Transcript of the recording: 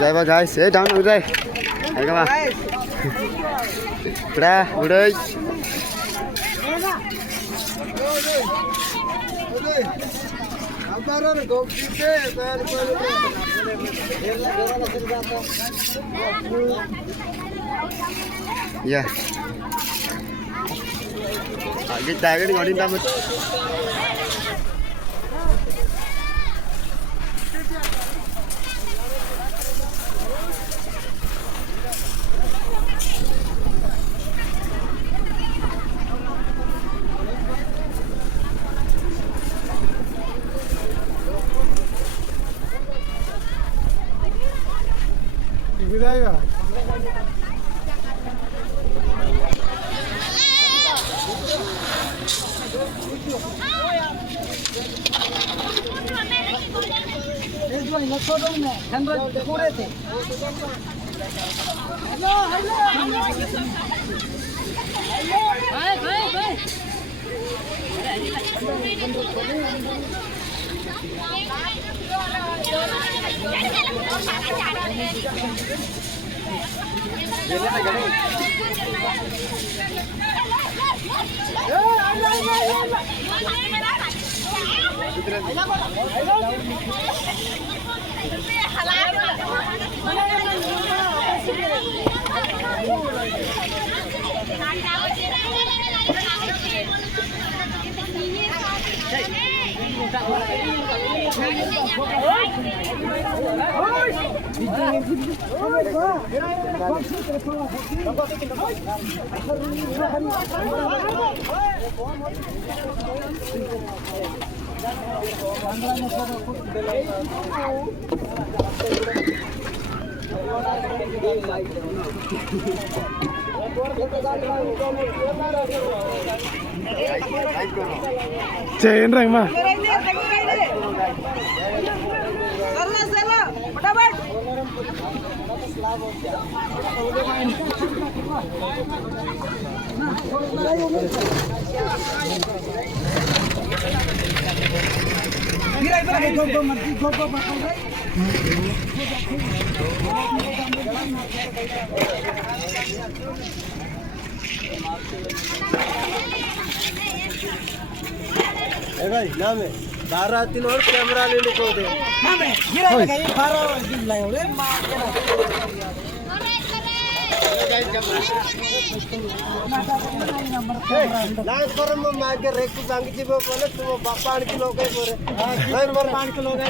Jai ba guys, down over đây. Đây các bạn. Ra, over đây. Yeah. Kita cái ngồi đi tâm. Vidaya. Chain rang mah. भाई नाम है 12 दिन और कैमरा लेने को दे नाम है गिरा लगा ये 12 दिन लाए रे मां लाइव पर मैं मागे रेक को सांग जी बोले तुम 5 किलो के बोले मैं 5 किलो के